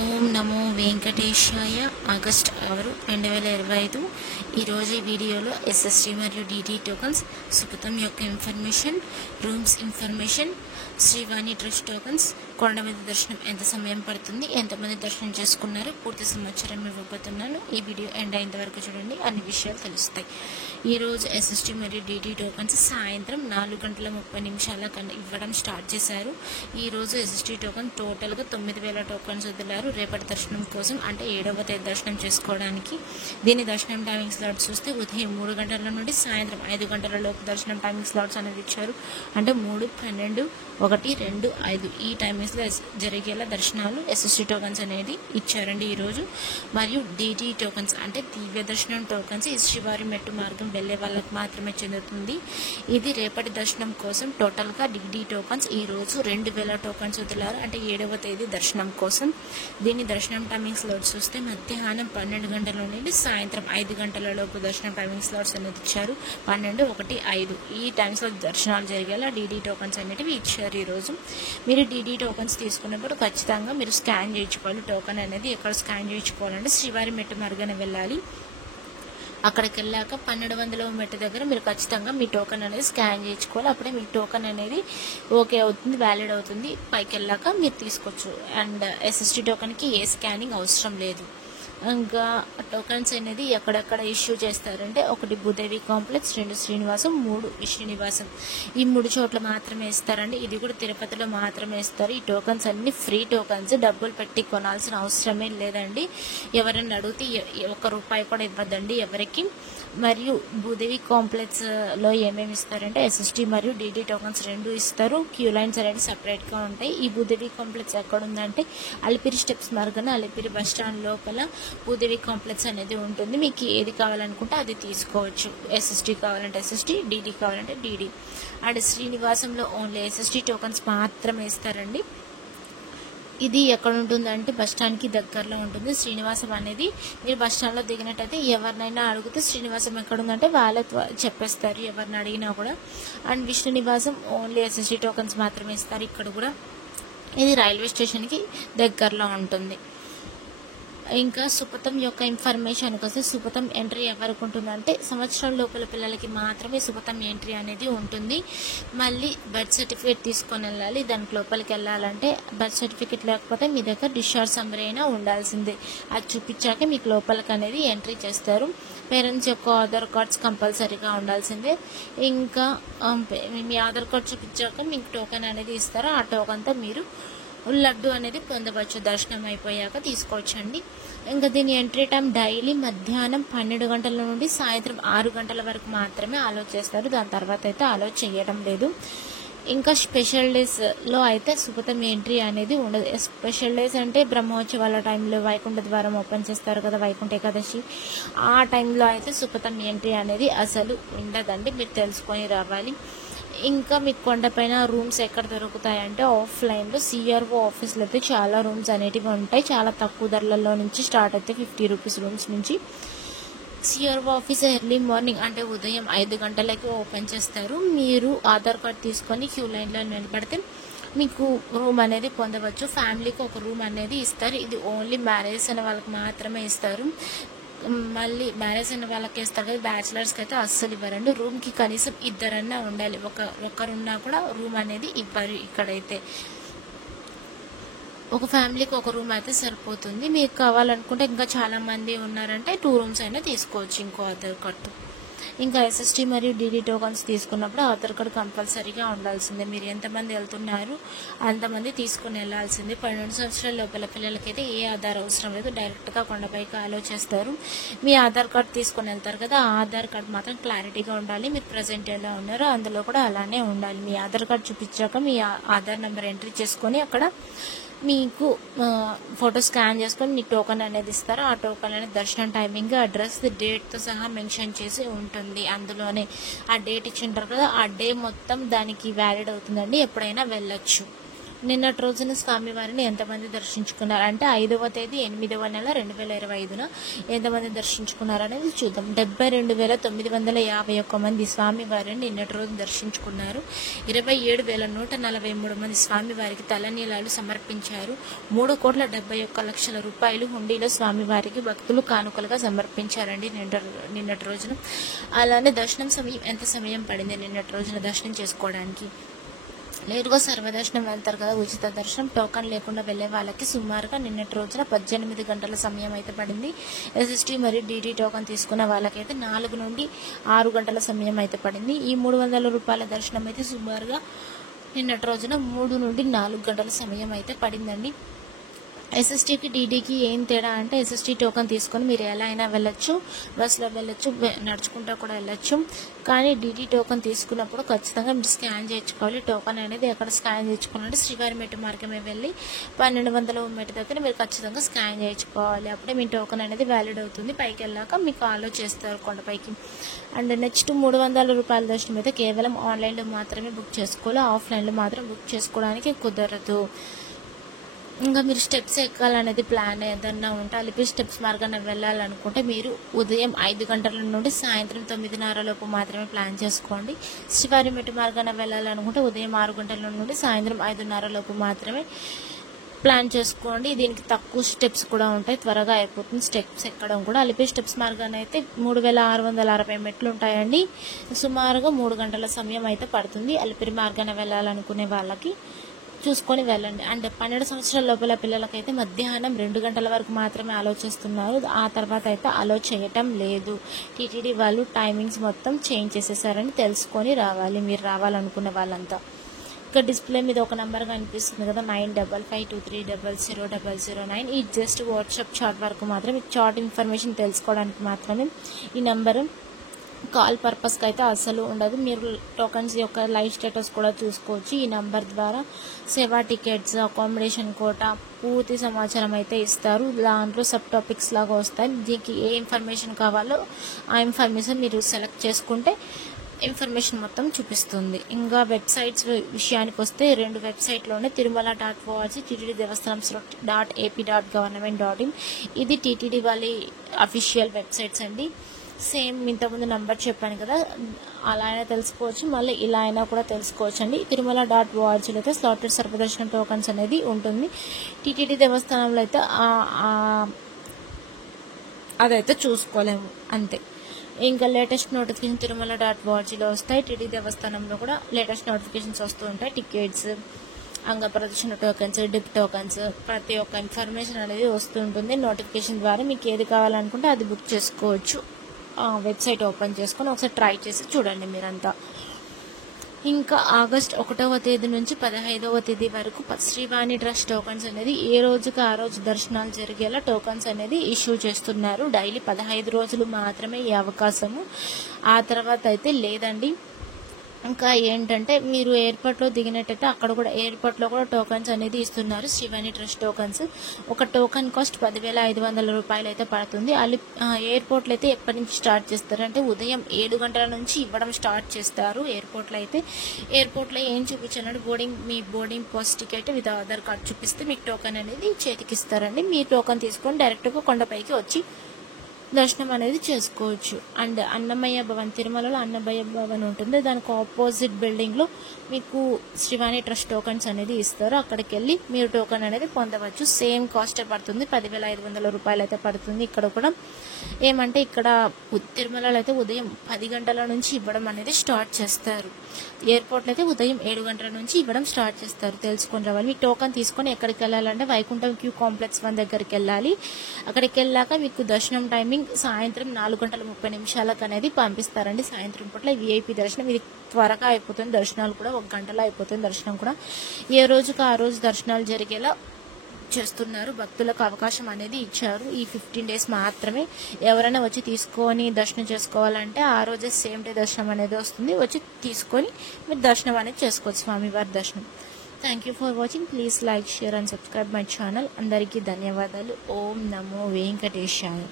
ఓం నమో వెంకటేశాయ. August 6, 2025. ఈరోజు ఈ వీడియోలో ఎస్ఎస్టీ మరియు డిటి టోకన్స్, సుకృతం యొక్క information, rooms information, Srivani trust tokens, కొండ మీద దర్శనం ఎంత సమయం పడుతుంది, ఎంతమంది దర్శనం చేసుకున్నారు, పూర్తి సమాచారం ఇవ్వబోతున్నాను. ఈ వీడియో ఎండ్ అయిన వరకు చూడండి, అన్ని విషయాలు తెలుస్తాయి. ఈరోజు ఎస్ఎస్టీ మరియు డిటి టోకన్స్ సాయంత్రం 4:30 కన్నా ఇవ్వడం స్టార్ట్ చేశారు. ఈరోజు ఎస్ఎస్టీ టోకన్ టోటల్గా 9,000 టోకన్స్ వదిలారు రేపటి దర్శనం కోసం, అంటే 7వ తేదీ దర్శనం చేసుకోవడానికి. దీని దర్శనం టైమింగ్ స్లాట్స్ చూస్తే ఉదయం 3 గంటల నుండి సాయంత్రం 5 గంటల లోపు దర్శనం టైమింగ్ స్లాట్స్ అనేది ఇచ్చారు. అంటే 3, 12, 1, 2, 5 ఈ టైమింగ్స్లో జరిగేలా దర్శనాలు ఎస్ఎస్టీ టోకన్స్ అనేది ఇచ్చారండి ఈరోజు. మరియు డిటి టోకన్స్ అంటే దివ్య దర్శనం టోకన్స్ ఈ శ్రీవారి మెట్టు మార్గం వెళ్ళే వాళ్ళకి మాత్రమే చెందుతుంది. ఇది రేపటి దర్శనం కోసం టోటల్గా డిటి టోకన్స్ ఈరోజు 2,000 టోకన్స్ వదిలారు, అంటే 7వ తేదీ దర్శనం కోసం. దీని దర్శనం టైమింగ్ స్లాట్స్ చూస్తే మధ్యాహ్నం 12 గంటల నుండి సాయంత్రం 5 గంటల లోపు దర్శనం టైమింగ్ స్లాట్స్ అనేది ఇచ్చారు. 12, 1, 5 ఈ టైమ్స్లో దర్శనాలు జరిగేలా డిటి టోకన్స్ అనేటివి ఇచ్చారు ఈరోజు. మీరు డిటి టోకన్స్ తీసుకున్నప్పుడు ఖచ్చితంగా మీరు స్కాన్ చేయించుకోవాలి. టోకన్ అనేది ఎక్కడ స్కాన్ చేయించుకోవాలంటే శ్రీవారి మెట్టు మార్గాన వెళ్ళాలి. అక్కడికి వెళ్ళాక 1200వ మెట్టు దగ్గర మీరు ఖచ్చితంగా మీ టోకన్ అనేది స్కాన్ చేయించుకోవాలి. అప్పుడే మీ టోకన్ అనేది ఓకే అవుతుంది, వ్యాలిడ్ అవుతుంది. పైకి వెళ్ళాక మీరు తీసుకోవచ్చు. అండ్ ఎస్ఎస్టీ టోకన్కి ఏ స్కానింగ్ అవసరం లేదు. ఇంకా టోకన్స్ అనేది ఎక్కడెక్కడ ఇష్యూ చేస్తారంటే 1 భూదేవి కాంప్లెక్స్, 2 శ్రీనివాసం, 3 విష్ణునివాసం ఈ 3 చోట్ల మాత్రమే ఇస్తారండి. ఇది కూడా తిరుపతిలో మాత్రమే ఇస్తారు. ఈ టోకన్స్ అన్ని ఫ్రీ టోకన్స్, డబ్బులు పెట్టి కొనాల్సిన అవసరమే లేదండి. ఎవరైనా అడిగితే ₹1 కూడా ఇవ్వద్దండి ఎవరికి. మరియు భూదేవి కాంప్లెక్స్లో ఏమేమి ఇస్తారంటే ఎస్ఎస్టీ మరియు డిటి టోకన్స్ 2 ఇస్తారు. క్యూ లైన్స్ అనేది సపరేట్గా ఉంటాయి. ఈ భూదేవి కాంప్లెక్స్ ఎక్కడ ఉందంటే అలిపిరి స్టెప్స్ మార్గాన అలిపిరి బస్ స్టాండ్ లోపల భూదేవి కాంప్లెక్స్ అనేది ఉంటుంది. మీకు ఏది కావాలనుకుంటే అది తీసుకోవచ్చు. ఎస్ఎస్టీ కావాలంటే ఎస్ఎస్టీ, డిడి కావాలంటే డిడి. అండ్ శ్రీనివాసంలో ఓన్లీ ఎస్ఎస్టీ టోకన్స్ మాత్రమే ఇస్తారండి. ఇది ఎక్కడ ఉంటుందంటే బస్ స్టాండ్కి దగ్గరలో ఉంటుంది. శ్రీనివాసం అనేది మీరు బస్ స్టాండ్లో దిగినట్టయితే ఎవరినైనా అడిగితే శ్రీనివాసం ఎక్కడ ఉందంటే వాళ్ళ చెప్పేస్తారు, ఎవరిని అడిగినా కూడా. అండ్ విష్ణు నివాసం ఓన్లీ ఎస్ఎస్టీ టోకన్స్ మాత్రమే ఇస్తారు. ఇక్కడ కూడా ఇది రైల్వే స్టేషన్కి దగ్గరలో ఉంటుంది. ఇంకా సుపథం యొక్క ఇన్ఫర్మేషన్కి వస్తే సుపథం ఎంట్రీ ఎవరికి ఉంటుందంటే సంవత్సరం లోపల పిల్లలకి మాత్రమే సుపథం ఎంట్రీ అనేది ఉంటుంది. మళ్ళీ బర్త్ సర్టిఫికేట్ తీసుకొని వెళ్ళాలి. దానికి లోపలికి వెళ్ళాలంటే బర్త్ సర్టిఫికేట్ లేకపోతే మీ దగ్గర డిశ్చార్జ్ సమ్మరీ అయినా ఉండాల్సిందే. అది చూపించాక మీకు లోపలికి అనేది ఎంట్రీ చేస్తారు. పేరెంట్స్ యొక్క ఆధార్ కార్డ్స్ కంపల్సరీగా ఉండాల్సిందే. ఇంకా మీ ఆధార్ కార్డ్ చూపించాక మీకు టోకెన్ అనేది ఇస్తారు. ఆ టోకెన్తో మీరు లడ్డు అనేది పొందవచ్చు. దర్శనం అయిపోయాక తీసుకోవచ్చండి. ఇంకా దీని ఎంట్రీ టైం డైలీ మధ్యాహ్నం 12 గంటల నుండి సాయంత్రం 6 గంటల వరకు మాత్రమే అలో చేస్తారు. దాని తర్వాత అయితే అలో చేయడం లేదు. ఇంకా స్పెషల్ డేస్లో అయితే సుపథం ఎంట్రీ అనేది ఉండదు. స్పెషల్ డేస్ అంటే బ్రహ్మోత్సవాల టైంలో వైకుంఠ ద్వారం ఓపెన్ చేస్తారు కదా, వైకుంఠ ఏకాదశి, ఆ టైంలో అయితే సుపథం ఎంట్రీ అనేది అసలు ఉండదండి. మీరు తెలుసుకొని రావాలి. ఇంకా మీకు కొండపైన రూమ్స్ ఎక్కడ దొరుకుతాయంటే ఆఫ్లైన్లో సిఆర్ఓ ఆఫీస్లో అయితే చాలా రూమ్స్ అనేటివి ఉంటాయి. చాలా తక్కువ ధరలలో నుంచి స్టార్ట్ అయితే ₹50 రూమ్స్ నుంచి. సిఆర్ఓ ఆఫీస్ ఎర్లీ మార్నింగ్ అంటే ఉదయం 5 గంటలకి ఓపెన్ చేస్తారు. మీరు ఆధార్ కార్డ్ తీసుకొని క్యూ లైన్లో నిలబడితే మీకు రూమ్ అనేది పొందవచ్చు. ఫ్యామిలీకి ఒక రూమ్ అనేది ఇస్తారు. ఇది ఓన్లీ మ్యారేజ్ అయిన వాళ్ళకి మాత్రమే ఇస్తారు. మళ్ళీ మ్యారేజ్ అయిన వాళ్ళకి ఇస్తారు కదా, బ్యాచిలర్స్కి అయితే అస్సలు ఇవ్వరండి. రూమ్కి కనీసం 2 ఉండాలి. ఒకరున్నా కూడా రూమ్ అనేది ఇవ్వరు. ఇక్కడైతే ఒక ఫ్యామిలీకి ఒక రూమ్ అయితే సరిపోతుంది. మీకు కావాలనుకుంటే ఇంకా చాలామంది ఉన్నారంటే 2 రూమ్స్ అయినా తీసుకోవచ్చు ఇంకో ఆధార్ కార్డు. ఇంకా ఎస్ఎస్టీ మరియు డిడి టోకన్స్ తీసుకున్నప్పుడు ఆధార్ కార్డు కంపల్సరీగా ఉండాల్సిందే. మీరు ఎంతమంది వెళ్తున్నారు అంతమంది తీసుకుని వెళ్ళాల్సిందే. 12 సంవత్సరాల లోపల పిల్లలకైతే ఏ ఆధార్ అవసరం లేదు, డైరెక్ట్గా కొండపైకి అలో చేస్తారు. మీ ఆధార్ కార్డు తీసుకొని వెళ్తారు కదా, ఆ ఆధార్ కార్డు మాత్రం క్లారిటీగా ఉండాలి. మీరు ప్రజెంట్ ఎలా ఉన్నారో అందులో కూడా అలానే ఉండాలి. మీ ఆధార్ కార్డు చూపించాక మీ ఆధార్ నెంబర్ ఎంట్రీ చేసుకొని అక్కడ మీకు ఫోటో స్కాన్ చేసుకొని మీకు టోకెన్ అనేది ఇస్తారు. ఆ టోకెన్ అనేది దర్శనం టైమింగ్, అడ్రస్, డేట్తో సహా మెన్షన్ చేసి ఉంటుంది. అందులోనే ఆ డేట్ ఇచ్చింటారు కదా, ఆ డే మొత్తం దానికి వ్యాలిడ్ అవుతుందండి. ఎప్పుడైనా వెళ్ళొచ్చు. నిన్నటి రోజున స్వామివారిని ఎంతమంది దర్శించుకున్నారు అంటే 5వ తేదీ 8వ నెల 2025న ఎంతమంది దర్శించుకున్నారు అనేది చూద్దాం. 72,951 మంది స్వామివారిని నిన్నటి రోజు దర్శించుకున్నారు. 27,143 మంది స్వామివారికి తలనీలాలు సమర్పించారు. 3,71,00,000 రూపాయలు హుండీలో స్వామివారికి భక్తులు కానుకలుగా సమర్పించారండి నిన్నటి రోజున. అలానే దర్శనం సమయం ఎంత సమయం పడింది నిన్నటి రోజున దర్శనం చేసుకోవడానికి? నేరుగా సర్వదర్శనం వెళ్తారు కదా, ఉచిత దర్శనం టోకన్ లేకుండా వెళ్లే వాళ్ళకి సుమారుగా నిన్నటి రోజున 18 గంటల సమయం అయితే పడింది. ఎస్ఎస్టీ మరియు డీటీ టోకన్ తీసుకున్న వాళ్ళకైతే 4 నుండి 6 గంటల సమయం అయితే పడింది. ఈ 300 రూపాయల దర్శనం అయితే సుమారుగా నిన్నటి రోజున 3 నుండి 4 గంటల సమయం అయితే పడిందండి. ఎస్ఎస్టీకి డీడీకి ఏం తేడా అంటే ఎస్ఎస్టీ టోకన్ తీసుకొని మీరు ఎలా అయినా వెళ్ళొచ్చు, బస్సులో వెళ్ళొచ్చు, నడుచుకుంటూ కూడా వెళ్ళొచ్చు. కానీ డీడీ టోకన్ తీసుకున్నప్పుడు ఖచ్చితంగా మీరు స్కాన్ చేయించుకోవాలి. టోకన్ అనేది ఎక్కడ స్కాన్ చేయించుకోవాలంటే శ్రీవారి మెట్టు మార్గమే వెళ్ళి 1200 మెట్టు దగ్గర మీరు ఖచ్చితంగా స్కాన్ చేయించుకోవాలి. అప్పుడే మీ టోకన్ అనేది వ్యాలిడ్ అవుతుంది. పైకి వెళ్ళాక మీకు అలో చేస్తారు కొండపైకి. అండ్ నెక్స్ట్ 300 రూపాయల దర్శనం అయితే కేవలం ఆన్లైన్లో మాత్రమే బుక్ చేసుకోవాలి, ఆఫ్లైన్లో మాత్రం బుక్ చేసుకోవడానికి కుదరదు. ఇంకా మీరు స్టెప్స్ ఎక్కాలనేది ప్లాన్ ఏదన్నా ఉంటే అలిపి స్టెప్స్ మార్గాన వెళ్ళాలనుకుంటే మీరు ఉదయం 5 గంటల నుండి సాయంత్రం 9:30 లోపు మాత్రమే ప్లాన్ చేసుకోండి. శ్రీవారి మెట్టు మార్గాన వెళ్ళాలనుకుంటే ఉదయం 6 గంటల నుండి సాయంత్రం 5:30 లోపు మాత్రమే ప్లాన్ చేసుకోండి. దీనికి తక్కువ స్టెప్స్ కూడా ఉంటాయి, త్వరగా అయిపోతుంది స్టెప్స్ ఎక్కడం కూడా. అలిపి స్టెప్స్ మార్గాన అయితే 3,660 మెట్లు ఉంటాయండి. సుమారుగా 3 గంటల సమయం అయితే పడుతుంది. అలిపిరి మార్గాన వెళ్ళాలనుకునే వాళ్ళకి చూసుకొని వెళ్ళండి. అండ్ 12 సంవత్సరాల లోపల పిల్లలకైతే మధ్యాహ్నం 2 గంటల వరకు మాత్రమే అలో చేస్తున్నారు. ఆ తర్వాత అయితే అలో చేయటం లేదు. టీటీడీ వాళ్ళు టైమింగ్స్ మొత్తం చేంజ్ చేసేసారని తెలుసుకొని రావాలి మీరు రావాలనుకున్న వాళ్ళంతా. ఇక్కడ డిస్ప్లే మీద ఒక నెంబర్ కనిపిస్తుంది కదా, 9555230009. ఈ జస్ట్ వాట్సాప్ చాట్ వరకు మాత్రమే, చాట్ ఇన్ఫర్మేషన్ తెలుసుకోవడానికి మాత్రమే ఈ నెంబరు. కాల్ పర్పస్కి అయితే అస్సలు ఉండదు. మీరు టోకన్స్ యొక్క లైవ్ స్టేటస్ కూడా చూసుకోవచ్చు. ఈ నంబర్ ద్వారా సేవా టికెట్స్, అకామిడేషన్ కోటా పూర్తి సమాచారం అయితే ఇస్తారు. దాంట్లో సబ్ టాపిక్స్ లాగా వస్తాయి. దీనికి ఏ ఇన్ఫర్మేషన్ కావాలో ఆ ఇన్ఫర్మేషన్ మీరు సెలెక్ట్ చేసుకుంటే ఇన్ఫర్మేషన్ మొత్తం చూపిస్తుంది. ఇంకా వెబ్సైట్స్ విషయానికి వస్తే 2 వెబ్సైట్లోనే తిరుమల.org, టీటీడీ దేవస్థానం.ap.government.in. ఇది టీటీడీ వాళ్ళ అఫీషియల్ వెబ్సైట్స్ అండి. సేమ్ ఇంతకుముందు నెంబర్ చెప్పాను కదా, అలా అయినా తెలుసుకోవచ్చు, మళ్ళీ ఇలా అయినా కూడా తెలుసుకోవచ్చు అండి. తిరుమల.orgలో అయితే స్లాటెడ్ సర్వదర్శనం టోకన్స్ అనేది ఉంటుంది. టీటీడీ దేవస్థానంలో అయితే అదైతే చూసుకోలేము అంతే. ఇంకా లేటెస్ట్ నోటిఫికేషన్ తిరుమల.orgలో వస్తాయి. టీటీడీ దేవస్థానంలో కూడా లేటెస్ట్ నోటిఫికేషన్స్ వస్తూ ఉంటాయి. టికెట్స్, అంగ ప్రదర్శన టోకన్స్, డిప్ టోకన్స్, ప్రతి ఒక్క ఇన్ఫర్మేషన్ అనేది వస్తూ ఉంటుంది. నోటిఫికేషన్ ద్వారా మీకు ఏది కావాలనుకుంటే అది బుక్ చేసుకోవచ్చు. వెబ్సైట్ ఓపెన్ చేసుకొని ఒకసారి ట్రై చేసి చూడండి మీరంతా. ఇంకా ఆగస్ట్ 1వ తేదీ నుంచి 15వ తేదీ వరకు శ్రీవాణి ట్రస్ట్ టోకన్స్ అనేది ఏ రోజుకి ఆ రోజు దర్శనాలు జరిగేలా టోకన్స్ అనేది ఇష్యూ చేస్తున్నారు. డైలీ 15 రోజులు మాత్రమే ఈ అవకాశము, ఆ తర్వాత అయితే లేదండి. ఇంకా ఏంటంటే మీరు ఎయిర్పోర్ట్లో దిగినట్టయితే అక్కడ కూడా ఎయిర్పోర్ట్లో కూడా టోకన్స్ అనేది ఇస్తున్నారు, శ్రీవాణి ట్రస్ట్ టోకన్స్. ఒక టోకన్ కాస్ట్ 10,500 రూపాయలు అయితే పడుతుంది. ఎయిర్పోర్ట్లో అయితే ఎప్పటి నుంచి స్టార్ట్ చేస్తారు అంటే ఉదయం 7 గంటల నుంచి ఇవ్వడం స్టార్ట్ చేస్తారు. ఎయిర్పోర్ట్లో ఏం చూపించాలంటే మీ boarding pass ticket with Aadhaar card చూపిస్తే మీకు టోకన్ అనేది చేతికి ఇస్తారండి. మీ టోకన్ తీసుకొని డైరెక్ట్గా కొండపైకి వచ్చి దర్శనం అనేది చేసుకోవచ్చు. అండ్ అన్నమయ్య భవన్, తిరుమలలో అన్నమయ్య భవన్ ఉంటుంది, దానికి ఆపోజిట్ బిల్డింగ్లో మీకు శ్రీవాణి ట్రస్ట్ టోకన్స్ అనేది ఇస్తారు. అక్కడికి వెళ్ళి మీరు టోకన్ అనేది పొందవచ్చు. సేమ్ కాస్టే పడుతుంది, 10,500 రూపాయలు అయితే పడుతుంది. ఇక్కడ కూడా ఏమంటే ఇక్కడ తిరుమలలో అయితే ఉదయం 10 గంటల నుంచి ఇవ్వడం అనేది స్టార్ట్ చేస్తారు. ఎయిర్పోర్ట్లో అయితే ఉదయం 7 గంటల నుంచి ఇవ్వడం స్టార్ట్ చేస్తారు. తెలుసుకొని రావాలి. మీకు టోకన్ తీసుకొని ఎక్కడికి వెళ్ళాలంటే వైకుంఠం క్యూ కాంప్లెక్స్ 1 దగ్గరికి వెళ్ళాలి. అక్కడికి వెళ్ళాక మీకు దర్శనం టైమింగ్ సాయంత్రం 4:30 అనేది పంపిస్తారండి. సాయంత్రం పూట్ల విఐపి దర్శనం, ఇది త్వరగా అయిపోతుంది. దర్శనాలు కూడా 1 గంటలో అయిపోతుంది. దర్శనం కూడా ఏ రోజుకి ఆ రోజు దర్శనాలు జరిగేలా చేస్తున్నారు. భక్తులకు అవకాశం అనేది ఇచ్చారు. ఈ 15 డేస్ మాత్రమే ఎవరైనా వచ్చి తీసుకొని దర్శనం చేసుకోవాలంటే ఆ రోజే సేమ్ డే దర్శనం అనేది వస్తుంది. వచ్చి తీసుకొని మీరు దర్శనం అనేది చేసుకోవచ్చు, స్వామివారి దర్శనం. Thank you for watching. Please like, share and subscribe my channel. అందరికీ ధన్యవాదాలు. ఓం నమో వెంకటేశాయ.